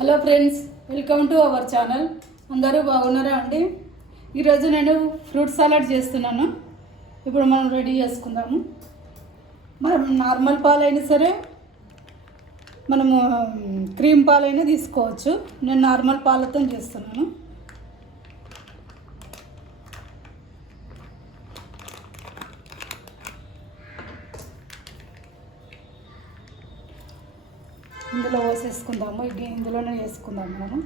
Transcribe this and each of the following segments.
Hello friends welcome to our channel. అందరూ బాగున్నారా అండి? ఈరోజు నేను ఫ్రూట్ సలాడ్ చేస్తున్నాను. ఇప్పుడు మనం రెడీ చేసుకుందాము. మనం నార్మల్ పాలైనా సరే మనము క్రీమ్ పాలైనా తీసుకోవచ్చు. నేను నార్మల్ పాలతో చేస్తున్నాను. ఇందులో పోసేసుకుందాము ఇది ఇందులోనే వేసుకుందాము మనము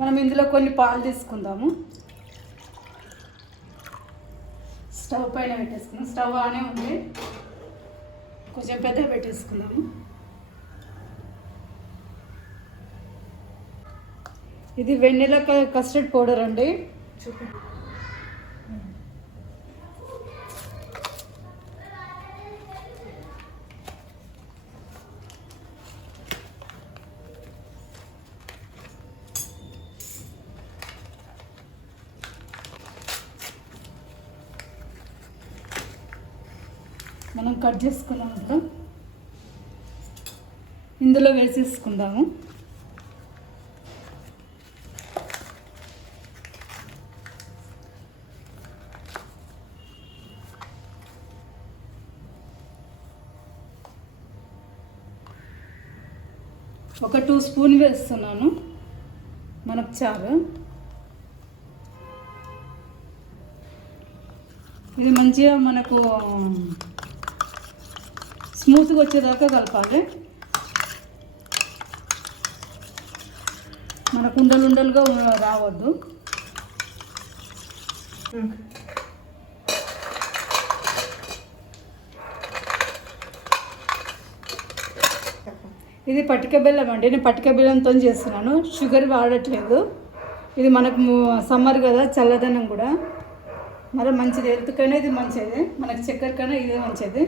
మనం ఇందులో కొన్ని పాలు తీసుకుందాము. స్టవ్ పైన పెట్టేసుకున్నాం స్టవ్ ఆనే ఉంది. కొంచెం పెద్ద పెట్టేసుకున్నాము ఇది వెన్నెల కస్టర్డ్ పౌడర్ అండి. చూపండి మనం కట్ చేసుకున్నాం ఇప్పుడు ఇందులో వేసేసుకుందాము. ఒక టూ స్పూన్ వేస్తున్నాను మనకు చారు ఇది మంచిగా మనకు స్మూత్గా వచ్చేదాకా కలపాలి. మనకు ఉండలుండలుగా రావద్దు. ఇది పటిక బెల్లం అండి. నేను పటిక బెల్లంతో చేస్తున్నాను. షుగర్ వాడట్లేదు. ఇది మనకు సమ్మర్ కదా చల్లదనం కూడా. మరి మంచిది. హెల్త్కైనా ఇది మంచిది. మనకు చక్కెరకైనా ఇదే మంచిది.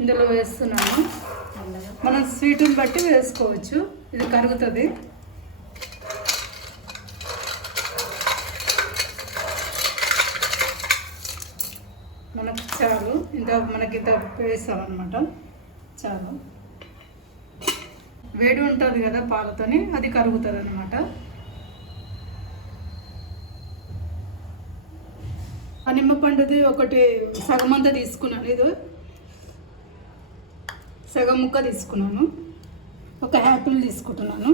ఇందులో వేస్తున్నాను. మనం స్వీట్ని బట్టి వేసుకోవచ్చు. ఇది కరుగుతుంది. మనకు చాలు. ఇంత మనకి ఇంత వేస్తామన్నమాట చాలు. వేడి ఉంటుంది కదా పాలతోని అది కరుగుతుంది అనమాట ఆ నిమ్మ పండుది ఒకటి సగమంతా తీసుకున్నాను. ఇది సగం ముక్క తీసుకున్నాను. ఒక యాపిల్ తీసుకుంటున్నాను.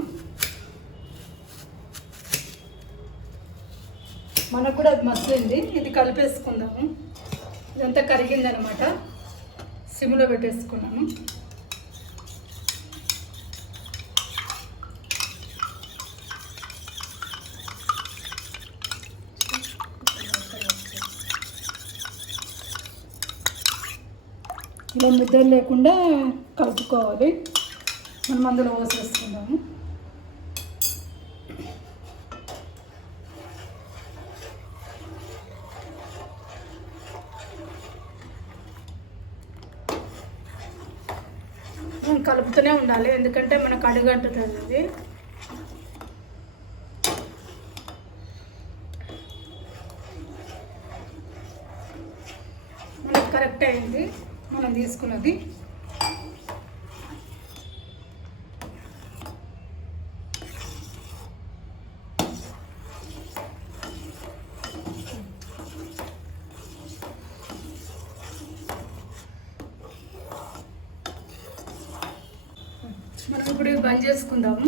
మనకు కూడా అది మస్తుంది ఇది కలిపేసుకుందాము. ఇదంతా కరిగిందనమాట. సిమ్లో పెట్టేసుకున్నాను. ఇలా ముద్దలు లేకుండా కలుపుకోవాలి. మనం అందులో పోసేసుకుందాము. కలుపుతూనే ఉండాలి ఎందుకంటే మనకు అడుగంటుంది అది మనకు కరెక్ట్ అయింది తీసుకున్నది. మనం ఇప్పుడు బంద్ చేసుకుందాము.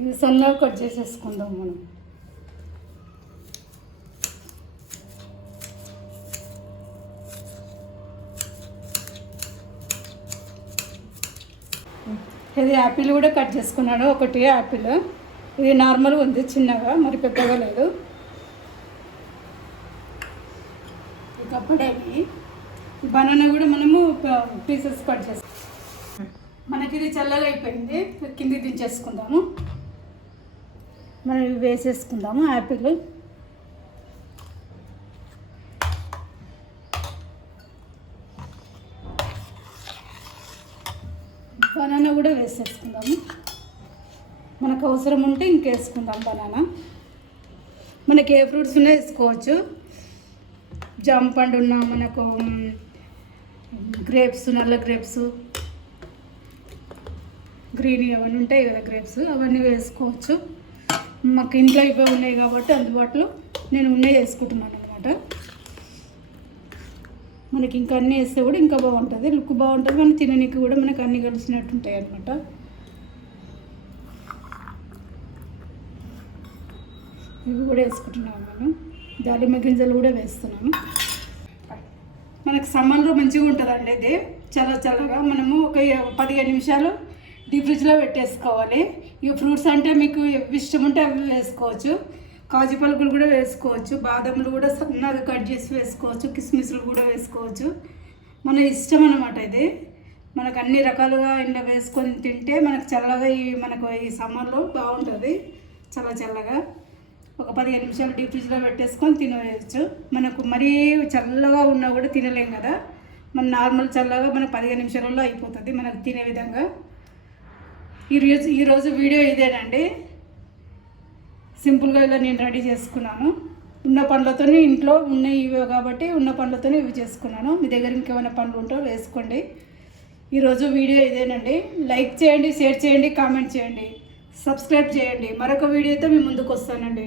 ఇది సన్నగా కట్ చేసేసుకుందాం మనం. ఇది యాపిల్ కూడా కట్ చేసుకున్నాడు. ఒకటి యాపిల్. ఇది నార్మల్గా ఉంది చిన్నగా మరి పెద్దగా లేదు. కప్పడేవి బనానా కూడా మనము పీసెస్ కట్ చేస్తాం మనకి ఇది చల్లగా అయిపోయింది కిందికి దించేసుకుందాము. మనం వేసేసుకుందాము యాపిల్. బనానా కూడా వేసేసుకుందాము. మనకు అవసరం ఉంటే ఇంకేసుకుందాం బనానా. మనకి ఏ ఫ్రూట్స్ ఉన్నా వేసుకోవచ్చు. జామ పండు ఉన్న మనకు గ్రేప్స్ నల్ల గ్రేప్స్ గ్రీన్ అవన్నీ ఉంటాయి కదా గ్రేప్స్ అవన్నీ వేసుకోవచ్చు. మాకు ఇంట్లో ఇవే ఉన్నాయి కాబట్టి అందుబాటులో నేను ఉన్నాయి వేసుకుంటున్నాను అనమాట మనకి ఇంకా అన్నీ వేస్తే కూడా ఇంకా బాగుంటుంది. లుక్ బాగుంటుంది మనం తిననీకి కూడా మనకు అన్నీ కలిసినట్టు ఉంటాయి అనమాట ఇవి కూడా వేసుకుంటున్నాం మనం దానిమ్మ గింజలు కూడా వేస్తున్నాము మనకు సమ్మర్లో మంచిగా ఉంటుందండి ఇది. చల్ల చల్లగా మనము ఒక పదిహేను నిమిషాలు డీప్ ఫ్రిడ్జ్లో పెట్టేసుకోవాలి. ఇవి ఫ్రూట్స్ అంటే మీకు ఇష్టం ఉంటే అవి వేసుకోవచ్చు. కాజు పలుకులు కూడా వేసుకోవచ్చు బాదంలు కూడా సన్నగా కట్ చేసి వేసుకోవచ్చు కిస్మిస్లు కూడా వేసుకోవచ్చు. మన ఇష్టం అనమాట ఇది. మనకు అన్ని రకాలుగా ఇంట్లో వేసుకొని తింటే మనకు చల్లగా ఈ మనకు ఈ సమ్మర్లో బాగుంటుంది. చల్ల చల్లగా. ఒక పదిహేను నిమిషాలు డీప్ ఫ్రిడ్జ్లో పెట్టేసుకొని తినేయచ్చు మనకు మరీ చల్లగా ఉన్నా కూడా తినలేం కదా. మన నార్మల్ చల్లగా మనకు పదిహేను నిమిషాలలో అయిపోతుంది మనకు తినే విధంగా. ఈరోజు ఈరోజు వీడియో ఇదేనండి. సింపుల్గా ఇలా నేను రెడీ చేసుకున్నాను. ఉన్న పండ్లతోనే ఇంట్లో ఉన్నాయి ఇవే కాబట్టి ఉన్న పండ్లతోనే ఇవి చేసుకున్నాను. మీ దగ్గర ఇంకేమైనా పండ్లు ఉంటే వేసుకోండి. ఈరోజు వీడియో ఇదేనండి. లైక్ చేయండి షేర్ చేయండి కామెంట్ చేయండి. సబ్స్క్రైబ్ చేయండి. మరొక వీడియోతో మీ ముందుకు వస్తానండి.